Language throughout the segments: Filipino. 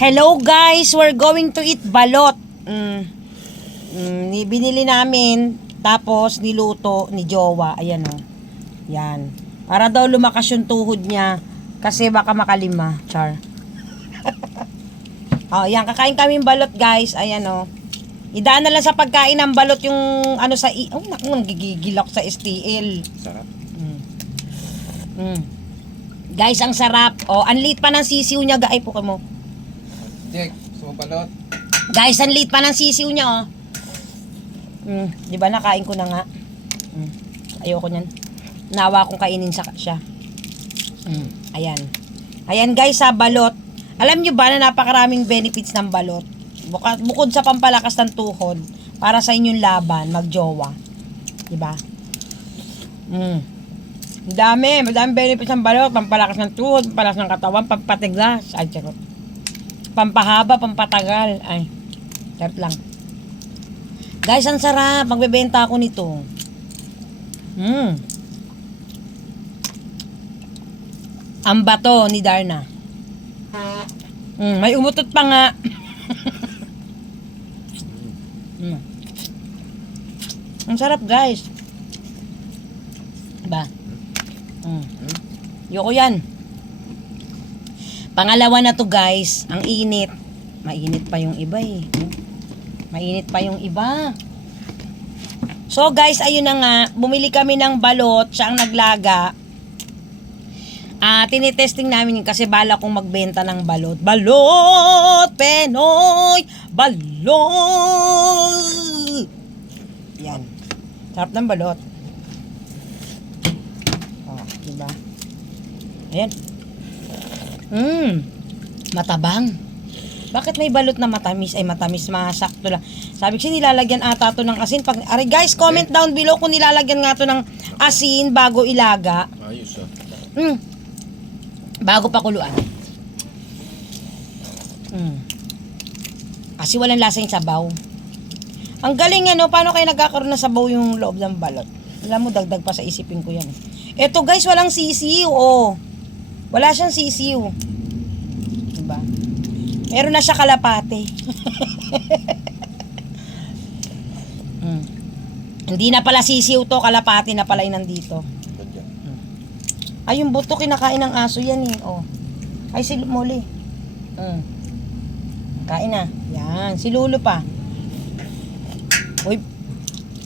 Hello guys, we're going to eat balot. Mm. Mm, ni- binili namin, tapos niluto ni Jowa. Ayan o. Yan. Para daw lumakas yung tuhod niya. Kasi baka makalima. Char. oh, yan. Kakain kami balot guys. Ayan o. Idaan na lang sa pagkain ng balot yung ano sa... I- oh, naku, nanggigigil ako sa STL. Sarap. Mm. Mm. Guys, ang sarap. Oh, ang liit pa ng sisiw niya. Ay, po mo. Jack, gusto mo balot? Guys, ang liit pa ng sisiw niya, oh. Mm, di ba nakain ko na nga? Mm, ayoko niyan. Nawa kong kainin sa siya. Mm, ayan. Ayan guys, sa balot. Alam niyo ba na napakaraming benefits ng balot? Buka, bukod sa pampalakas ng tuhod, para sa inyong laban, magjowa. Di ba? Mm. Ang dami, madaming benefits ng balot. Pampalakas ng tuhod, pampalakas ng katawan, pampatiglas. Ay, charot. Pampahaba, pampatagal. Ay, sarap lang. Guys, ang sarap. Magbebenta ako nito. Hmm. Ang bato ni Darna. Hmm, may umutot pa nga. hmm. Ang sarap, guys. Diba? Hmm. Yoko yan. Pangalawa na to guys, ang init. Mainit pa yung iba eh. Mainit pa yung iba. So guys, ayun na nga, bumili kami ng balot, siya ang naglaga. Ah, tinitesting namin yun kasi bala kong magbenta ng balot. Balot! Penoy! Balot! Yan. Sarap ng balot. Oh, diba? Ayan. Mmm. Matabang. Bakit may balot na matamis? Ay, matamis, masakto lang. Sabi ko, nilalagyan ata to ng asin. Pag, Aray, guys, comment down below kung nilalagyan nga to ng asin bago ilaga. Ayos ah. Mm. Bago pa kuluan. Mm. Kasi walang lasa yung sabaw. Ang galing ano, paano kayo nagkakaroon ng sabaw yung loob ng balot? Alam mo, dagdag pa sa isipin ko yan. Eto guys, walang sisiw, oh. Wala siyang sisiw. Diba? Meron na siya kalapate. mm. Hindi na pala sisiw to, kalapate na pala yung nandito. Ganyan. Ay, yung buto kinakain ng aso yan eh. Oh. Ay, si Molly. Mm. Kain na. Yan. Si Lulu pa. Uy.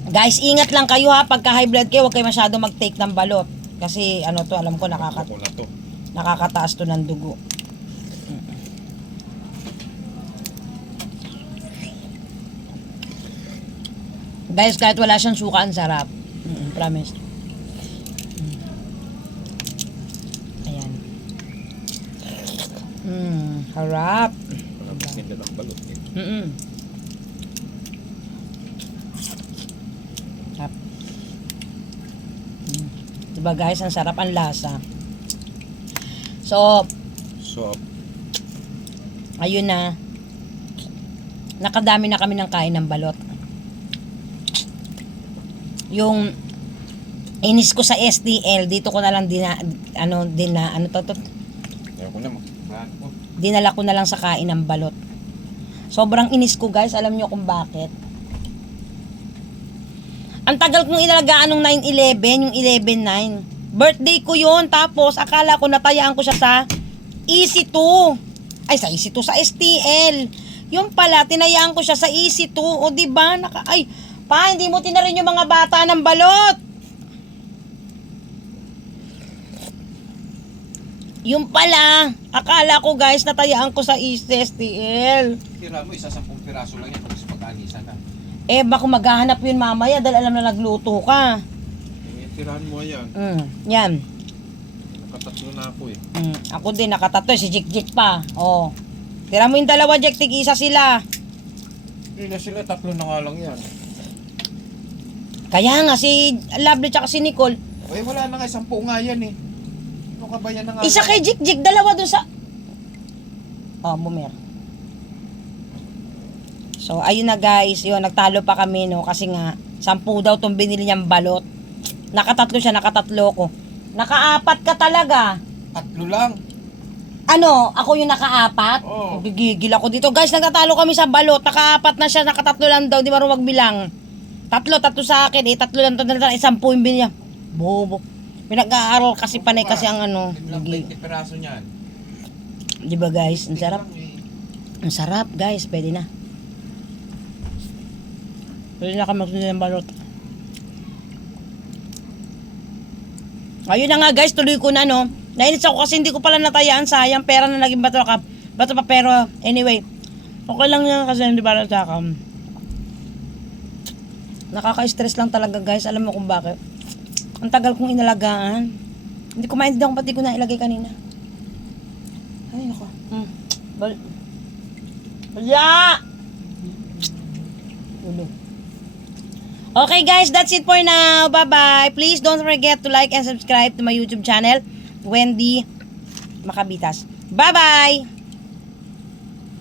Guys, ingat lang kayo ha. Pagka high blood kayo, huwag kayo masyado mag-take ng balot. Kasi ano to, alam ko, nakaka Ako na to. Nakakataas to ng dugo. Mm. Guys, kahit wala siyang suka, ang sarap. Mm, promise. Mm. Ayan. Mm, harap. Eh. Mm-mm. Sarap. Mm. Diba guys, ang sarap ang lasa. So, So, ayun na. Nakadami na kami ng kain ng balot. Yung inis ko sa STL, dito ko na lang dina, ano, dina, ano to, to, ko na ko. dinala ko na lang sa kain ng balot. Sobrang inis ko guys, alam nyo kung bakit. Ang tagal kong inalagaan nung 9-11, yung 11-9. Birthday ko yon tapos akala ko natayaan ko siya sa EC2. Ay, sa EC2, sa STL. Yung pala, tinayaan ko siya sa EC2. O, di ba? Naka, ay, pa, hindi mo tinarin yung mga bata ng balot. Yung pala, akala ko guys, natayaan ko sa East STL. Tira mo, isa sampung piraso lang yan kung sa pag-alisa na. Eh, baka maghahanap yun mamaya dahil alam na nagluto ka. Tirahan mo yan. Mm, yan. Nakatatlo na ako eh. Mm, ako din, nakatato. Si Jik Jik pa. Oh. Tira mo yung dalawa, Jik. Tig-isa sila. Hindi na sila, tatlo na nga lang yan. Kaya nga, si Lovely tsaka si Nicole. Ay, wala na nga, sampu nga yan eh. Ano ka ba yan na nga? Isa kay Jik Jik, dalawa dun sa... Oh, bumer. So, ayun na guys. Yun, nagtalo pa kami, no? Kasi nga, sampu daw tong binili niyang balot. Nakatatlo siya, nakatatlo ko. Nakaapat ka talaga. Tatlo lang. Ano, ako yung nakaapat? Oo. Gigigil ako dito. Guys, nagtatalo kami sa balot. Nakaapat na siya, nakatatlo lang daw. Di marunong magbilang. Tatlo, tatlo sa akin. Eh, tatlo lang. Tatlo lang. Isang yung bin niya. Bobo. Pinag-aaral kasi panay kasi ang ano. Lang Gigi. 20 peraso niyan. Di ba guys? Ang sarap. Ang sarap guys. Pwede na. Pwede na kami magsunod ng balot. Ayun na nga guys, tuloy ko na no. Nainis ako kasi hindi ko pala natayaan. Sayang, pera na naging bato ka. Bato pa pero anyway. Okay lang yan kasi hindi para sa akin. Nakaka-stress lang talaga guys. Alam mo kung bakit. Ang tagal kong inalagaan. Hindi ko maintindihan kung pati ko na ilagay kanina. Ay, nako. Mm. Bal... Wala! Ulo. Okay guys, that's it for now. Bye-bye. Please don't forget to like and subscribe to my YouTube channel, Wendy Makabitas. Bye-bye!